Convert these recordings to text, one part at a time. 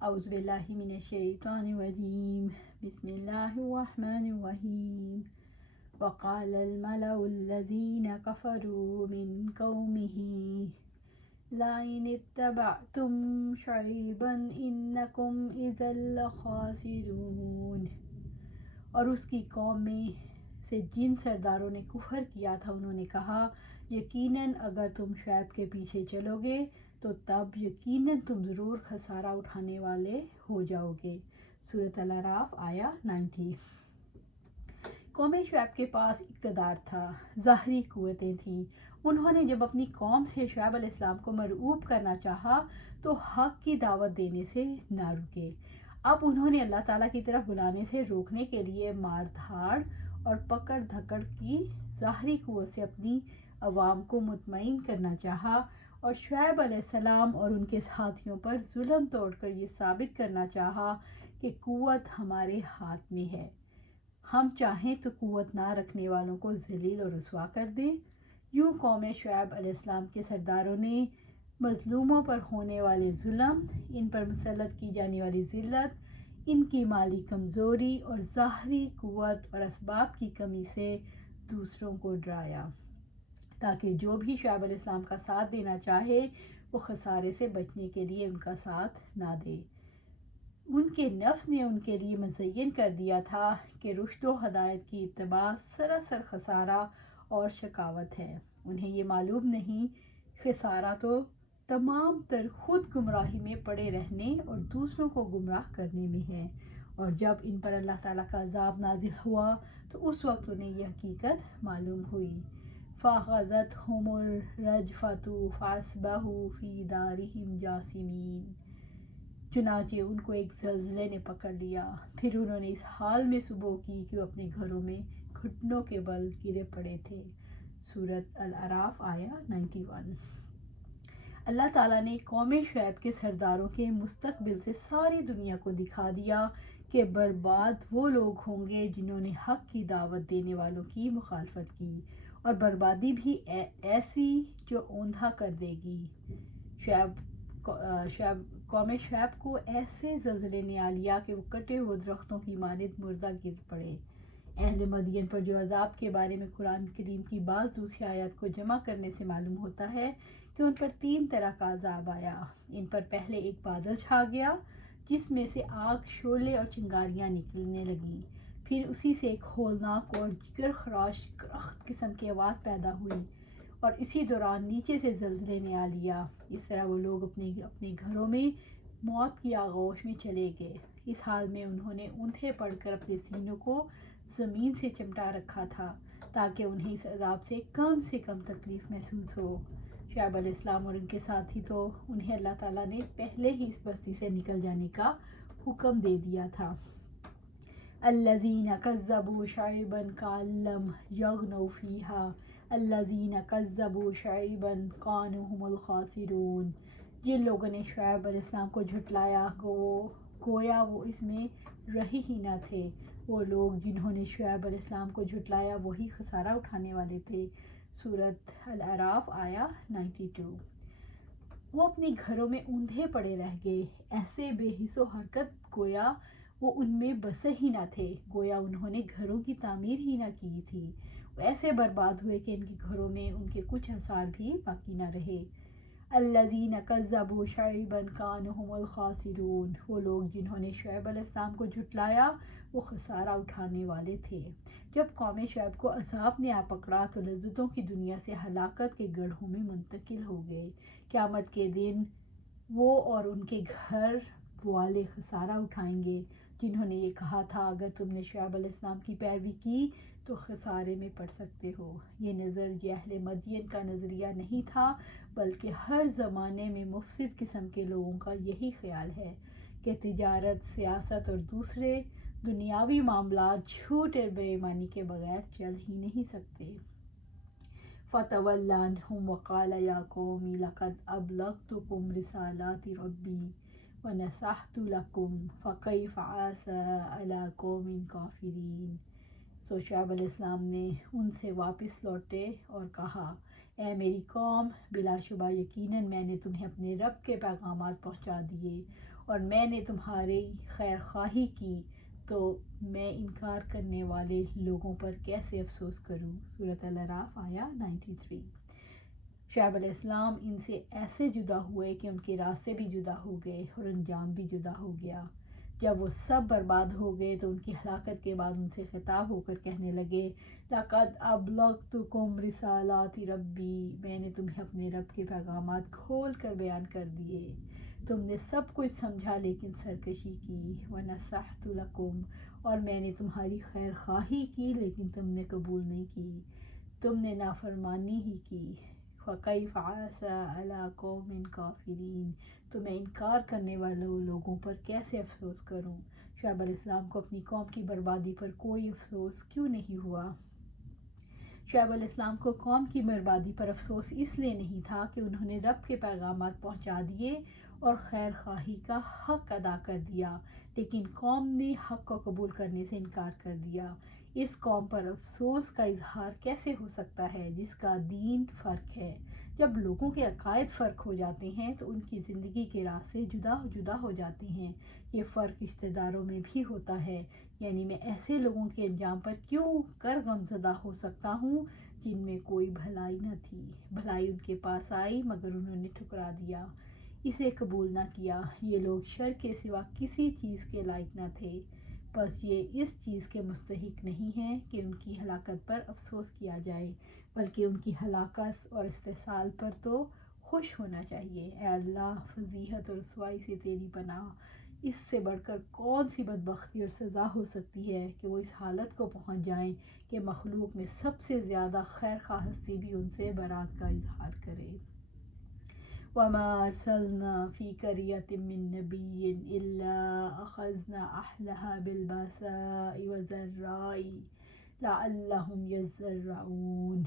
اعوذ باللہ من الشیطان الرجیم بسم اللہ الرحمن الرحیم وقال الملأ الذین کفروا من قومه لئن اتبعتم شعیبا انکم اذا لخاسرون۔ اور اس کی قوم میں سے جن سرداروں نے کفر کیا تھا انہوں نے کہا، یقیناً اگر تم شعیب کے پیچھے چلو گے تو تب یقیناً تم ضرور خسارہ اٹھانے والے ہو جاؤ گے۔ سورۃ الاعراف آیا 90۔ قوم شعیب کے پاس اقتدار تھا، ظاہری قوتیں تھیں۔ انہوں نے جب اپنی قوم سے شعیب علیہ السلام کو مرعوب کرنا چاہا تو حق کی دعوت دینے سے نہ رکے۔ اب انہوں نے اللہ تعالیٰ کی طرف بلانے سے روکنے کے لیے مار دھاڑ اور پکڑ دھکڑ کی ظاہری قوت سے اپنی عوام کو مطمئن کرنا چاہا، اور شعیب علیہ السلام اور ان کے ساتھیوں پر ظلم توڑ کر یہ ثابت کرنا چاہا کہ قوت ہمارے ہاتھ میں ہے، ہم چاہیں تو قوت نہ رکھنے والوں کو ذلیل اور رسوا کر دیں۔ یوں قوم شعیب علیہ السلام کے سرداروں نے مظلوموں پر ہونے والے ظلم، ان پر مسلط کی جانے والی ذلت، ان کی مالی کمزوری اور ظاہری قوت اور اسباب کی کمی سے دوسروں کو ڈرایا، تاکہ جو بھی شعیب علیہ السلام کا ساتھ دینا چاہے وہ خسارے سے بچنے کے لیے ان کا ساتھ نہ دے۔ ان کے نفس نے ان کے لیے مزین کر دیا تھا کہ رشد و ہدایت کی اتباع سراسر خسارہ اور شقاوت ہے۔ انہیں یہ معلوم نہیں خسارہ تو تمام تر خود گمراہی میں پڑے رہنے اور دوسروں کو گمراہ کرنے میں ہے، اور جب ان پر اللہ تعالیٰ کا عذاب نازل ہوا تو اس وقت انہیں یہ حقیقت معلوم ہوئی۔ فَأَخَذَتْهُمُ الرَّجْفَةُ فَأَصْبَحُوا فِي دَارِهِمْ جَاثِمِينَ۔ چنانچہ ان کو ایک زلزلے نے پکڑ لیا، پھر انہوں نے اس حال میں صبح کی کہ وہ اپنے گھروں میں گھٹنوں کے بل گرے پڑے تھے۔ سورۃ الاعراف آیا 91۔ اللہ تعالیٰ نے قوم شعیب کے سرداروں کے مستقبل سے ساری دنیا کو دکھا دیا کہ برباد وہ لوگ ہوں گے جنہوں نے حق کی دعوت دینے والوں کی مخالفت کی، اور بربادی بھی ایسی جو اوندھا کر دے گی۔ قوم شعیب کو ایسے زلزلے نے آ لیا کہ وہ کٹے ہوئے درختوں کی مانند مردہ گر پڑے۔ اہل مدین پر جو عذاب کے بارے میں قرآن کریم کی بعض دوسری آیات کو جمع کرنے سے معلوم ہوتا ہے کہ ان پر 3 طرح کا عذاب آیا۔ ان پر پہلے ایک بادل چھا گیا جس میں سے آگ، شعلے اور چنگاریاں نکلنے لگیں، پھر اسی سے ایک ہولناک اور جگر خراش کرخت قسم کی آواز پیدا ہوئی، اور اسی دوران نیچے سے زلزلے نے آ لیا۔ اس طرح وہ لوگ اپنے گھروں میں موت کی آغوش میں چلے گئے۔ اس حال میں انہوں نے اوندھے پڑ کر اپنے سینوں کو زمین سے چمٹا رکھا تھا تاکہ انہیں اس عذاب سے کم تکلیف محسوس ہو۔ شعیب علیہ السلام اور ان کے ساتھی تو انہیں اللہ تعالیٰ نے پہلے ہی اس بستی سے نکل جانے کا حکم دے دیا تھا۔ الذین کذبوا شعیبا کأن لم یغنوا فیہا الذین کذبوا شعیبا کانوا هم الخاسرون۔ جن لوگوں نے شعیب علیہ السلام کو جھٹلایا گویا وہ اس میں رہے ہی نہ تھے۔ وہ لوگ جنہوں نے شعیب علیہ السلام کو جھٹلایا وہی خسارہ اٹھانے والے تھے۔ سورۃ الاعراف آیا 92۔ وہ اپنے گھروں میں اوندھے پڑے رہ گئے، ایسے بے حس و حرکت گویا وہ ان میں بسے ہی نہ تھے، گویا انہوں نے گھروں کی تعمیر ہی نہ کی تھی۔ وہ ایسے برباد ہوئے کہ ان کے گھروں میں ان کے کچھ آثار بھی باقی نہ رہے۔ الذین کذبوا شعیبا کانوا هم الخاسرون۔ وہ لوگ جنہوں نے شعیب علیہ السلام کو جھٹلایا وہ خسارہ اٹھانے والے تھے۔ جب قوم شعیب کو عذاب نے آ پکڑا تو لذتوں کی دنیا سے ہلاکت کے گڑھوں میں منتقل ہو گئے۔ قیامت کے دن وہ اور ان کے گھر والے خسارہ اٹھائیں گے۔ جنہوں نے یہ کہا تھا اگر تم نے شعیب علیہ السلام کی پیروی کی تو خسارے میں پڑ سکتے ہو، یہ نظریہ اہل مدین کا نظریہ نہیں تھا، بلکہ ہر زمانے میں مفسد قسم کے لوگوں کا یہی خیال ہے کہ تجارت، سیاست اور دوسرے دنیاوی معاملات جھوٹ اور بے ایمانی کے بغیر چل ہی نہیں سکتے۔ فَتَوَلَّ عَنْهُمْ وَقَالَ يَا قَوْمِ لَقَدْ أَبْلَغْتُكُمْ رِسَالَاتِ رَبِّي وَنَصَحْتُ لَكُمْ فَكَيْفَ عَصَىٰ عَلَىٰ قَوْمٍ كَافِرِينَ۔ شعیب علیہ السلام نے ان سے واپس لوٹے اور کہا، اے میری قوم، بلا شبہ یقیناً میں نے تمہیں اپنے رب کے پیغامات پہنچا دیے اور میں نے تمہاری خیر خواہی کی، تو میں انکار کرنے والے لوگوں پر کیسے افسوس کروں۔ سورۃ الاعراف آیا 93۔ شعیب علیہ السلام ان سے ایسے جدا ہوئے کہ ان کے راستے بھی جدا ہو گئے اور انجام بھی جدا ہو گیا۔ جب وہ سب برباد ہو گئے تو ان کی ہلاکت کے بعد ان سے خطاب ہو کر کہنے لگے، لَقَدْ أَبْلَغْتُكُمْ رِسَالَاتِ رَبِّي، میں نے تمہیں اپنے رب کے پیغامات کھول کر بیان کر دیے، تم نے سب کچھ سمجھا لیکن سرکشی کی، وَنَصَحْتُ لَكُمْ، اور میں نے تمہاری خیر خواہی کی لیکن تم نے قبول نہیں کی، تم نے نافرمانی ہی کی، فَكَيْفَ عَسَىٰ عَلَىٰ قَوْمٍ كَافِرِينَ، تو میں انکار کرنے والوں لوگوں پر کیسے افسوس کروں۔ شعیب علیہ السلام کو اپنی قوم کی بربادی پر کوئی افسوس کیوں نہیں ہوا؟ شعیب علیہ السلام کو قوم کی بربادی پر افسوس اس لیے نہیں تھا کہ انہوں نے رب کے پیغامات پہنچا دیے اور خیر خواہی کا حق ادا کر دیا، لیکن قوم نے حق کو قبول کرنے سے انکار کر دیا۔ اس قوم پر افسوس کا اظہار کیسے ہو سکتا ہے جس کا دین فرق ہے؟ جب لوگوں کے عقائد فرق ہو جاتے ہیں تو ان کی زندگی کے راستے جدا جدا ہو جاتے ہیں۔ یہ فرق رشتہ داروں میں بھی ہوتا ہے، یعنی میں ایسے لوگوں کے انجام پر کیوں کر غمزدہ ہو سکتا ہوں جن میں کوئی بھلائی نہ تھی، بھلائی ان کے پاس آئی مگر انہوں نے ٹھکرا دیا، اسے قبول نہ کیا۔ یہ لوگ شر کے سوا کسی چیز کے لائق نہ تھے، بس یہ اس چیز کے مستحق نہیں ہیں کہ ان کی ہلاکت پر افسوس کیا جائے، بلکہ ان کی ہلاکت اور استحصال پر تو خوش ہونا چاہیے۔ اے اللہ، فضیحت اور رسوائی سے تیری پناہ، اس سے بڑھ کر کون سی بدبختی اور سزا ہو سکتی ہے کہ وہ اس حالت کو پہنچ جائیں کہ مخلوق میں سب سے زیادہ خیر خواہ ہستی بھی ان سے برات کا اظہار کرے۔ وَمَا أَرْسَلْنَا فِي قَرْيَةٍ مِّن نَّبِيٍّ إِلَّا أَخَذْنَا أَهْلَهَا بِالْبَأْسَاءِ وَالضَّرَّاءِ لَعَلَّهُمْ يَضَّرَّعُونَ،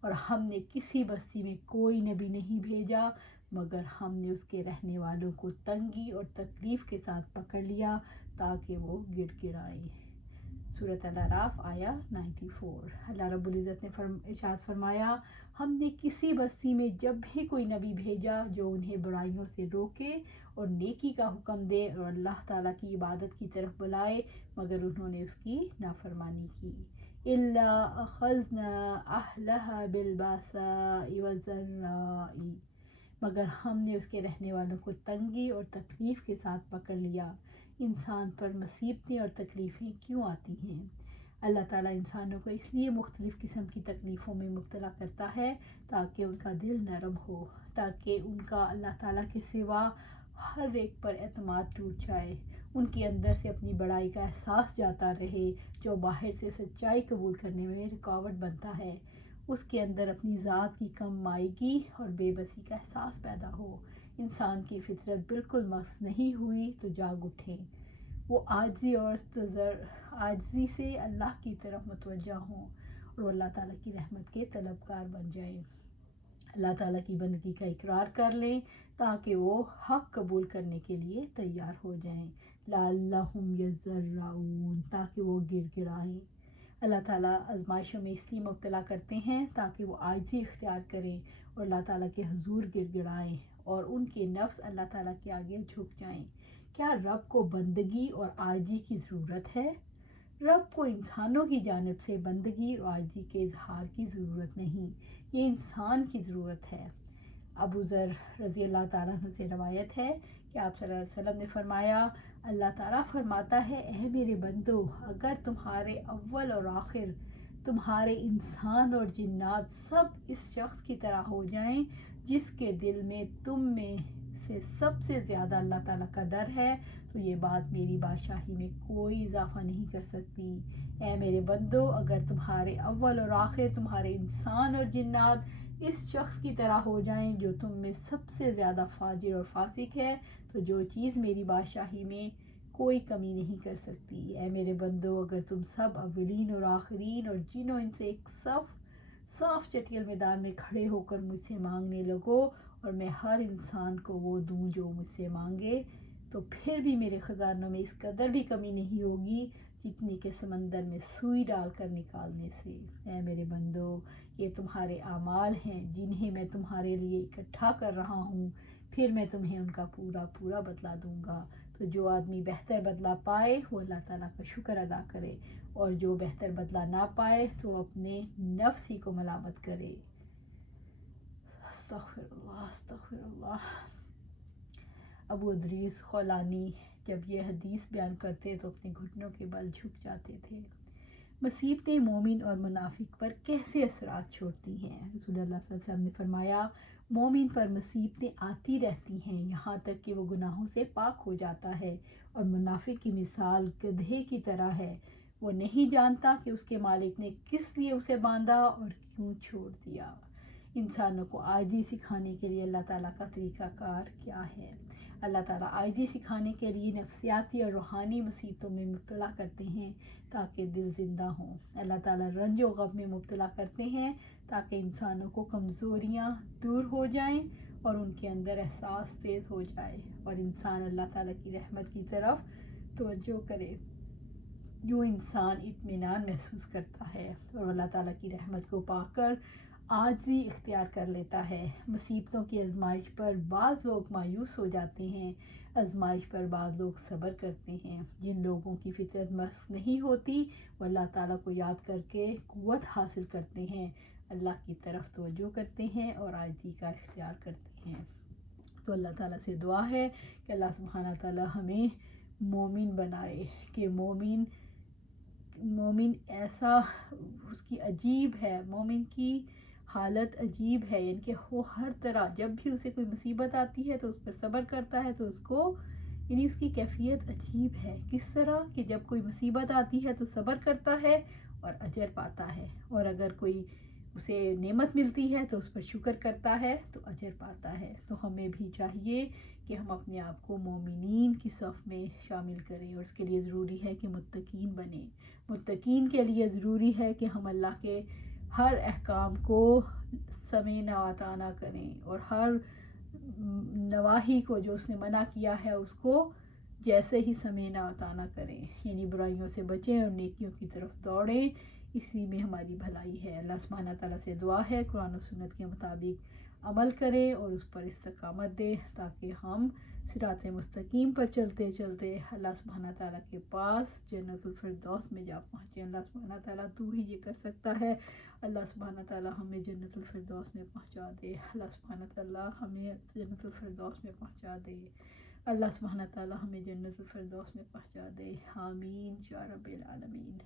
اور ہم نے کسی بستی میں کوئی نبی نہیں بھیجا مگر ہم نے اس کے رہنے والوں کو تنگی اور تکلیف کے ساتھ پکڑ لیا تاکہ وہ گڑ گڑائیں۔ سورۃ الاعراف آیا 94۔ اللہ رب العزت نے ارشاد فرمایا، ہم نے کسی بستی میں جب بھی کوئی نبی بھیجا جو انہیں برائیوں سے روکے اور نیکی کا حکم دے اور اللہ تعالیٰ کی عبادت کی طرف بلائے، مگر انہوں نے اس کی نافرمانی کی۔ إِلَّا أَخَذْنَا أَهْلَهَا بِالْبَأْسَاءِ وَالضَّرَّاءِ، مگر ہم نے اس کے رہنے والوں کو تنگی اور تکلیف کے ساتھ پکڑ لیا۔ انسان پر مصیبتیں اور تکلیفیں کیوں آتی ہیں؟ اللہ تعالیٰ انسانوں کو اس لیے مختلف قسم کی تکلیفوں میں مبتلا کرتا ہے تاکہ ان کا دل نرم ہو، تاکہ ان کا اللہ تعالیٰ کے سوا ہر ایک پر اعتماد ٹوٹ جائے، ان کے اندر سے اپنی بڑائی کا احساس جاتا رہے جو باہر سے سچائی قبول کرنے میں رکاوٹ بنتا ہے، اس کے اندر اپنی ذات کی کم مائیگی اور بے بسی کا احساس پیدا ہو۔ انسان کی فطرت بالکل مست نہیں ہوئی تو جاگ اٹھیں، وہ عاجزی سے اللہ کی طرف متوجہ ہوں اور وہ اللہ تعالیٰ کی رحمت کے طلبگار بن جائیں، اللہ تعالیٰ کی بندگی کا اقرار کر لیں تاکہ وہ حق قبول کرنے کے لیے تیار ہو جائیں، لعلہم یضرعون، تاکہ وہ گڑ گڑائیں۔ اللہ تعالیٰ آزمائشوں میں اس لیے مبتلا کرتے ہیں تاکہ وہ عاجزی اختیار کریں اور اللہ تعالیٰ کے حضور گڑ گڑائیں اور ان کے نفس اللہ تعالیٰ کے آگے جھک جائیں۔ کیا رب کو بندگی اور عاجزی کی ضرورت ہے؟ رب کو انسانوں کی جانب سے بندگی اور عاجزی کے اظہار کی ضرورت نہیں، یہ انسان کی ضرورت ہے۔ ابو ذر رضی اللہ تعالیٰ عنہ سے روایت ہے کہ آپ صلی اللہ علیہ وسلم نے فرمایا، اللہ تعالیٰ فرماتا ہے، اے میرے بندو، اگر تمہارے اول اور آخر، تمہارے انسان اور جنات سب اس شخص کی طرح ہو جائیں جس کے دل میں تم میں سے سب سے زیادہ اللہ تعالیٰ کا ڈر ہے، تو یہ بات میری بادشاہی میں کوئی اضافہ نہیں کر سکتی۔ اے میرے بندو، اگر تمہارے اول اور آخر، تمہارے انسان اور جنات اس شخص کی طرح ہو جائیں جو تم میں سب سے زیادہ فاجر اور فاسق ہے، تو جو چیز میری بادشاہی میں کوئی کمی نہیں کر سکتی۔ اے میرے بندو، اگر تم سب اولین اور آخرین اور جن و انس سے ایک صاف چٹیل میدان میں کھڑے ہو کر مجھ سے مانگنے لگو اور میں ہر انسان کو وہ دوں جو مجھ سے مانگے، تو پھر بھی میرے خزانوں میں اس قدر بھی کمی نہیں ہوگی جتنے کے سمندر میں سوئی ڈال کر نکالنے سے۔ اے میرے بندو، یہ تمہارے اعمال ہیں جنہیں میں تمہارے لیے اکٹھا کر رہا ہوں، پھر میں تمہیں ان کا پورا پورا بدلہ دوں گا۔ تو جو آدمی بہتر بدلہ پائے وہ اللہ تعالیٰ کا شکر ادا کرے، اور جو بہتر بدلہ نہ پائے تو اپنے نفس ہی کو ملامت کرے۔ استغفر اللہ استغفر اللہ۔ ابو ادریس خولانی جب یہ حدیث بیان کرتے تو اپنے گھٹنوں کے بل جھک جاتے تھے۔ مصیبتیں مومن اور منافق پر کیسے اثرات چھوڑتی ہیں؟ رسول اللہ صلی اللہ علیہ وسلم نے فرمایا، مومن پر مصیبتیں آتی رہتی ہیں یہاں تک کہ وہ گناہوں سے پاک ہو جاتا ہے، اور منافق کی مثال گدھے کی طرح ہے، وہ نہیں جانتا کہ اس کے مالک نے کس لیے اسے باندھا اور کیوں چھوڑ دیا۔ انسانوں کو عاجزی سکھانے کے لیے اللہ تعالیٰ کا طریقہ کار کیا ہے؟ اللہ تعالیٰ عاجزی سکھانے کے لیے نفسیاتی اور روحانی مصیبتوں میں مبتلا کرتے ہیں تاکہ دل زندہ ہوں۔ اللہ تعالیٰ رنج و غم میں مبتلا کرتے ہیں تاکہ انسانوں کو کمزوریاں دور ہو جائیں اور ان کے اندر احساس تیز ہو جائے، اور انسان اللہ تعالیٰ کی رحمت کی طرف توجہ کرے۔ جو انسان اطمینان محسوس کرتا ہے اور اللہ تعالیٰ کی رحمت کو پا کر عاجزی اختیار کر لیتا ہے۔ مصیبتوں کی آزمائش پر بعض لوگ مایوس ہو جاتے ہیں، آزمائش پر بعض لوگ صبر کرتے ہیں۔ جن لوگوں کی فطرت مسخ نہیں ہوتی وہ اللہ تعالیٰ کو یاد کر کے قوت حاصل کرتے ہیں، اللہ کی طرف توجہ کرتے ہیں اور عاجزی کا اختیار کرتے ہیں۔ تو اللہ تعالیٰ سے دعا ہے کہ اللہ سبحانہ تعالیٰ ہمیں مومن بنائے، کہ مومن ایسا اس کی عجیب ہے، مومن کی حالت عجیب ہے، یعنی کہ وہ ہر طرح جب بھی اسے کوئی مصیبت آتی ہے تو اس پر صبر کرتا ہے، تو اس کو یعنی اس کی کیفیت عجیب ہے۔ کس طرح کہ جب کوئی مصیبت آتی ہے تو صبر کرتا ہے اور اجر پاتا ہے، اور اگر کوئی اسے نعمت ملتی ہے تو اس پر شکر کرتا ہے تو اجر پاتا ہے۔ تو ہمیں بھی چاہیے کہ ہم اپنے آپ کو مومنین کی صف میں شامل کریں، اور اس کے لیے ضروری ہے کہ متقین بنیں۔ متقین کے لیے ضروری ہے کہ ہم اللہ کے ہر احکام کو سمعنا و اطعنا کریں، اور ہر نواہی کو جو اس نے منع کیا ہے اس کو جیسے ہی سمعنا و اطعنا کریں، یعنی برائیوں سے بچیں اور نیکیوں کی طرف دوڑیں، اسی میں ہماری بھلائی ہے۔ اللہ سبحانہ تعالیٰ سے دعا ہے قرآن و سنت کے مطابق عمل کریں اور اس پر استقامت دیں، تاکہ ہم صراط مستقیم پر چلتے چلتے اللہ سبحانہ تعالیٰ کے پاس جنت الفردوس میں جا پہنچیں۔ اللہ سبحانہ تعالیٰ تو ہی یہ کر سکتا ہے۔ اللہ سبحانہ تعالیٰ ہمیں جنت الفردوس میں پہنچا دے۔ اللہ سبحانہ تعالیٰ ہمیں جنت الفردوس میں پہنچا دے۔ اللہ سبحانہ تعالیٰ ہمیں جنت الفردوس میں پہنچا دے۔ آمین یا رب العالمین۔